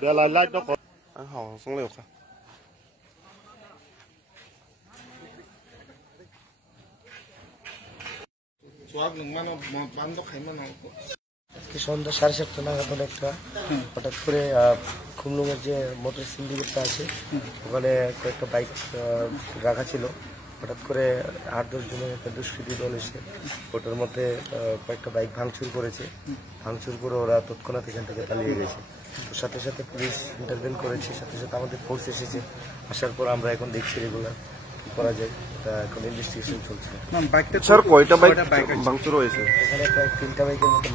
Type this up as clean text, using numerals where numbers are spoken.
别来来到很好，松了有看。সন্ধ্যা 7:30 নাগাদ একটা হঠাৎ করে খুমলুঙের যে মোটর সিন্ডিকেটটা আছে ওখানে কয়েকটা বাইক রাখা ছিল। হঠাৎ করে 8-10 জনের একটা দুষ্কৃতী দল এসে ওটার মধ্যে কয়েকটা বাইক ভাঙচুর করেছে। ভাঙচুর করে ওরা তৎক্ষণাৎ এখান থেকে পালিয়ে গেছে। তো সাথে সাথে পুলিশ ইন্টারভেন করেছে, সাথে সাথে আমাদের ফোর্স এসেছে। আসার পর আমরা এখন দেখছি রেগুলার কি করা যায়, এটা এখন ইনভেস্টিগেশন চলছে। স্যার কয়টা বাইক ভাঙচুর হয়েছে? এখানে প্রায় 3টা বাইকের মতো